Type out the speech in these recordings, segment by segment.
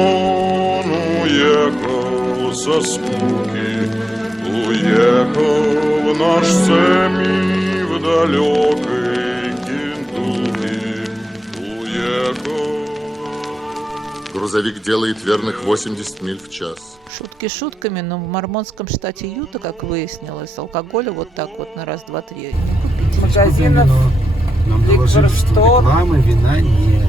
он уехал со скуки, уехал в наш семи в далекой Кентукки, уехал. Грузовик делает верных 80 миль в час. Шутки шутками, но в мормонском штате Юта, как выяснилось, алкоголя вот так вот на раз, два, три не купить. Магазинов, нам доложили, что ликвор-стор. рекламы вина нет.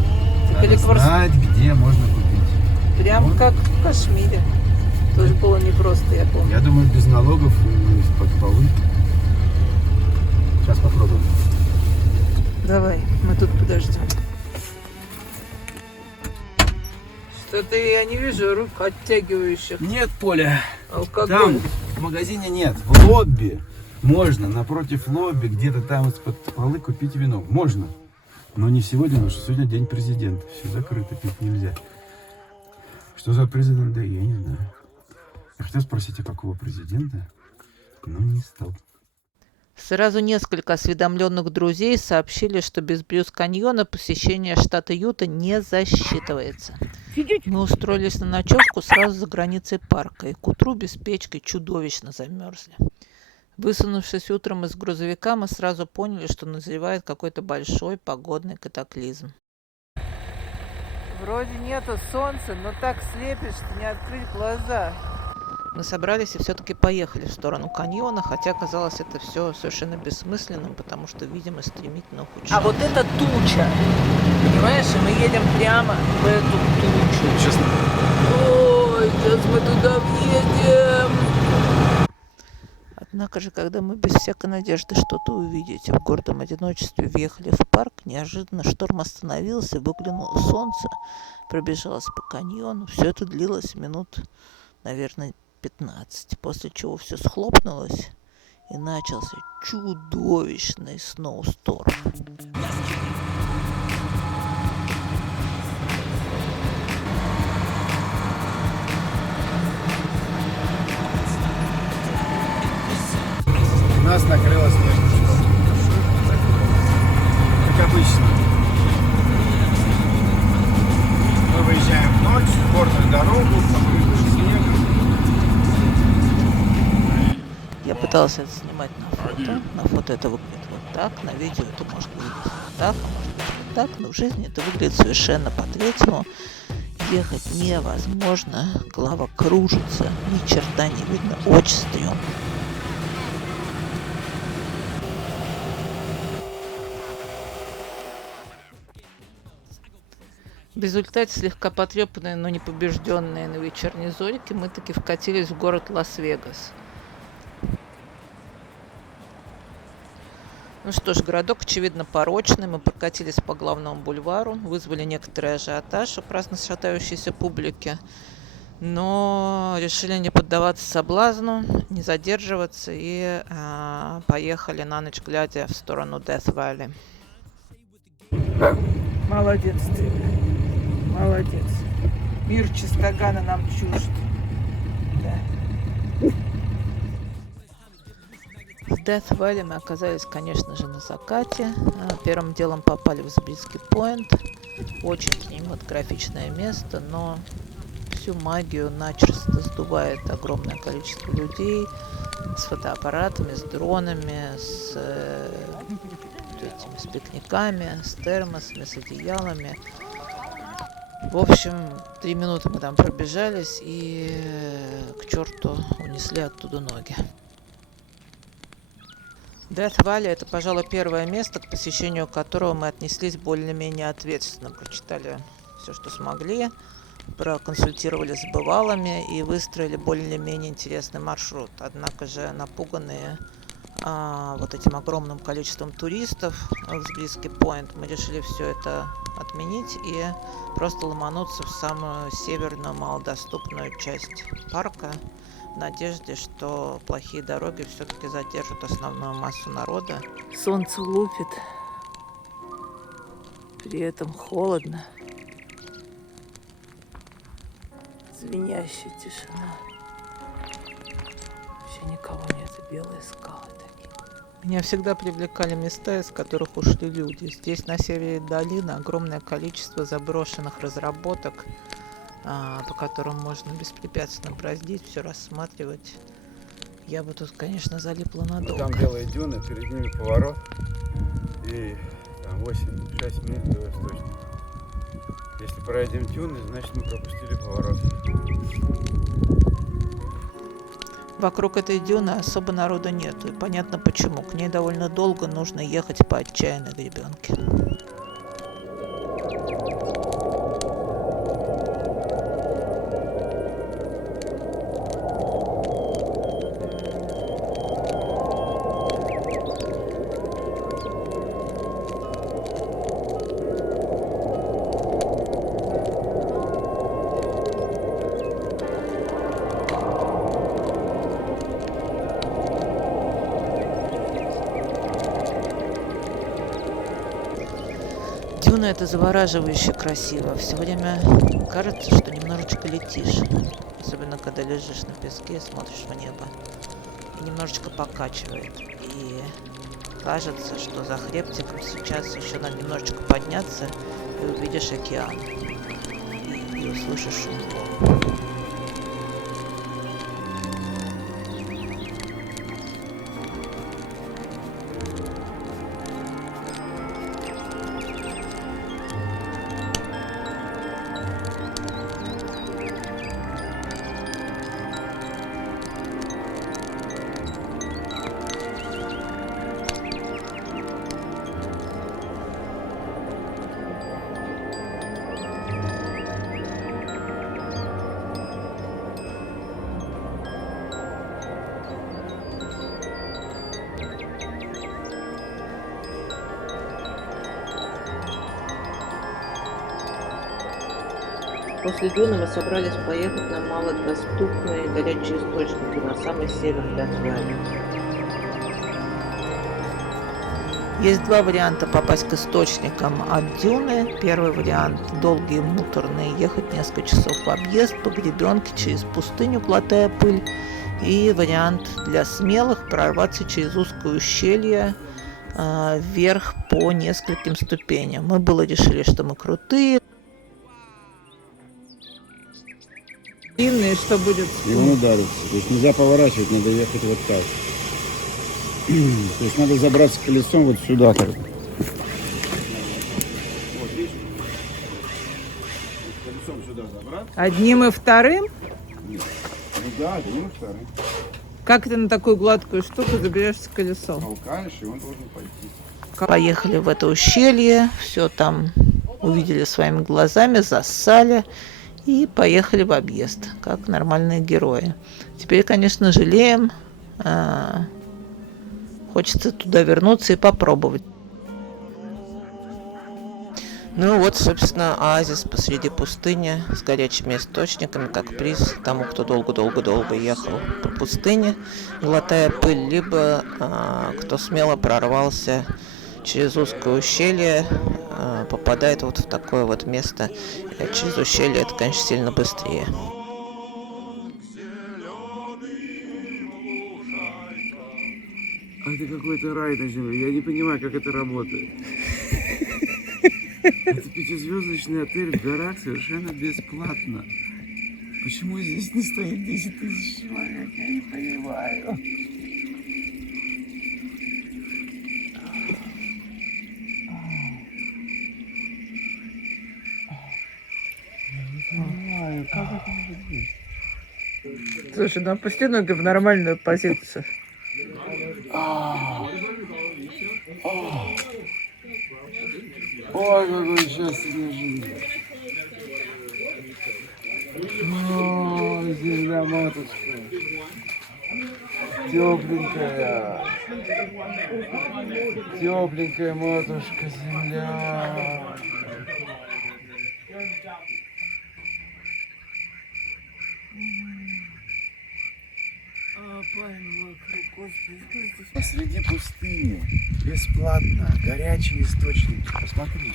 Надо Ликвор- знать, где можно купить. Прям Вот. как в Кашмире. Тоже было непросто, я помню. Я думаю, без налогов из-под полы. Сейчас попробуем. Давай, мы тут подождем. Что-то я не вижу рук оттягивающих Нет, Поля. алкоголь. Там в магазине нет. В лобби можно, напротив лобби, где-то там из-под полы купить вино. Можно. Но не сегодня, потому что сегодня день президента. Все закрыто, пить нельзя. Что за президент? Да я не знаю. Я хотел спросить, а какого президента? Но не стал. Сразу несколько осведомленных друзей сообщили, что без Брюс-каньона посещение штата Юта не засчитывается. Мы устроились на ночевку сразу за границей парка, и к утру без печки чудовищно замерзли. Высунувшись утром из грузовика, мы сразу поняли, что назревает какой-то большой погодный катаклизм. Вроде нету солнца, но так слепит, что не открыть глаза. Мы собрались и все-таки поехали в сторону каньона, хотя казалось это все совершенно бессмысленным, потому что видимость стремительно ухудшалась. А вот это туча, понимаешь, и мы едем прямо в эту тучу. Честно. Ой, сейчас мы туда въедем. Однако же, когда мы без всякой надежды что-то увидеть в гордом одиночестве въехали в парк, неожиданно шторм остановился, выглянуло солнце, пробежалось по каньону. Все это длилось минут, наверное, 15, после чего все схлопнулось и начался чудовищный сноусторм. Нас накрыло снежным штормом. Как обычно. Мы выезжаем в ночь, в горную дорогу, покрытую снегом. Я пыталась это снимать на фото. На фото это выглядит вот так, на видео это может выглядеть вот так, а может быть вот так, но в жизни это выглядит совершенно по-третьему. Ехать невозможно, голова кружится, ни черта не видно, очень стрёмно. В результате, слегка потрепанные, но не побежденные на вечерней зорьке, мы таки вкатились в город Лас-Вегас. Ну что ж, городок, очевидно, порочный. Мы прокатились по главному бульвару, вызвали некоторый ажиотаж у праздно шатающейся публики, но решили не поддаваться соблазну, не задерживаться и поехали на ночь глядя в сторону Death Valley. Молодец ты. Молодец. Мир чистогана нам чужд. Да. В Death Valley мы оказались, конечно же, на закате. Первым делом попали в Забриски Пойнт. Очень кинематографичное место, но всю магию начисто сдувает огромное количество людей с фотоаппаратами, с дронами, с пикниками, с термосами, с одеялами. В общем, 3 минуты мы там пробежались и к черту унесли оттуда ноги. Death Valley — это, пожалуй, первое место, к посещению которого мы отнеслись более-менее ответственно. Прочитали все, что смогли, проконсультировались с бывалыми и выстроили более-менее интересный маршрут. Однако же, напуганные вот этим огромным количеством туристов в Забриски Пойнт, мы решили все это отменить и просто ломануться в самую северную малодоступную часть парка в надежде, что плохие дороги все-таки задержат основную массу народа. Солнце лупит, при этом холодно, звенящая тишина. Вообще никого нет, и белые скалы такие. Меня всегда привлекали места, из которых ушли люди. Здесь, на севере долины, огромное количество заброшенных разработок, по которым можно беспрепятственно бороздить, все рассматривать. Я бы тут, конечно, залипла надолго. Там белые дюны, перед ними поворот. И там 8-6 миль до источника. Если пройдем дюны, значит мы пропустили поворот. Вокруг этой дюны особо народа нету, и понятно почему. К ней довольно долго нужно ехать по отчаянной гребенке. Дюна — это завораживающе красиво. Все время кажется, что немножечко летишь. Особенно, когда лежишь на песке, смотришь в небо. И немножечко покачивает. И кажется, что за хребтиком сейчас еще надо немножечко подняться, и увидишь океан. И услышишь шум волн. После Дюны мы собрались поехать на малодоступные горячие источники на самый север Латвии. Есть два варианта попасть к источникам от Дюны. Первый вариант – долгий, муторный, ехать несколько часов в объезд по гребенке через пустыню, глотая пыль. И вариант для смелых – прорваться через узкое ущелье вверх по нескольким ступеням. Мы было решили, что мы крутые. И что будет? И он ударится. То есть нельзя поворачивать, надо ехать вот так. То есть надо забраться колесом вот сюда. Так. Вот видишь? Колесом сюда забраться. Одним и вторым? Ну да, одним и вторым. Как ты на такую гладкую штуку заберешься колесом? Толкаешь, и он должен пойти. Поехали в это ущелье, все там увидели своими глазами, зассали. И поехали в объезд, как нормальные герои. Теперь, конечно, жалеем. Хочется туда вернуться и попробовать. Ну вот, собственно, оазис посреди пустыни с горячими источниками, как приз тому, кто долго-долго-долго ехал по пустыне, глотая пыль, либо кто смело прорвался через узкое ущелье, попадает вот в такое вот место. Через ущелье это, конечно, сильно быстрее. Это какой-то рай на земле. Я не понимаю, как это работает. Это 5-звездочный отель в горах совершенно бесплатно. Почему здесь не стоит 10 тысяч человек? Я не понимаю. Как это может быть? Слушай, ну опусти ноги в нормальную позицию. Ой, какое счастье на жизни. О, земля матушка. Тепленькая. Тепленькая матушка земля. Посреди пустыни, бесплатно, горячие источники. Посмотри,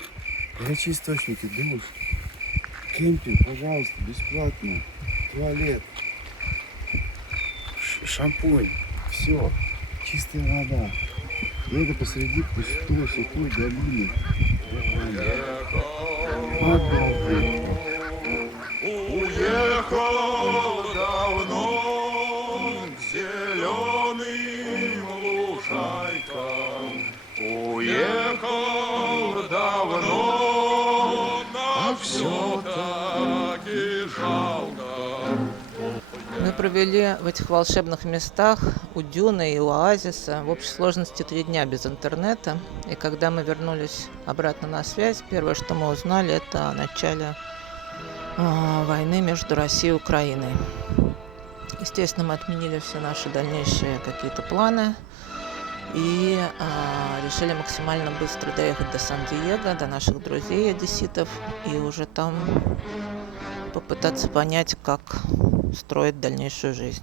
горячие источники, душ, кемпинг, пожалуйста, бесплатно, туалет, шампунь, все, чистая вода. И это посреди пустой, сухой долины. Обалдеть. Уехал давно к зеленым лужайкам. Уехал давно, а все-таки жалко. Мы провели в этих волшебных местах у дюны и у оазиса в общей сложности 3 дня без интернета. И когда мы вернулись обратно на связь, первое, что мы узнали, это о начале войны между Россией и Украиной. Естественно, мы отменили все наши дальнейшие какие-то планы и решили максимально быстро доехать до Сан-Диего, до наших друзей одесситов, и уже там попытаться понять, как строить дальнейшую жизнь.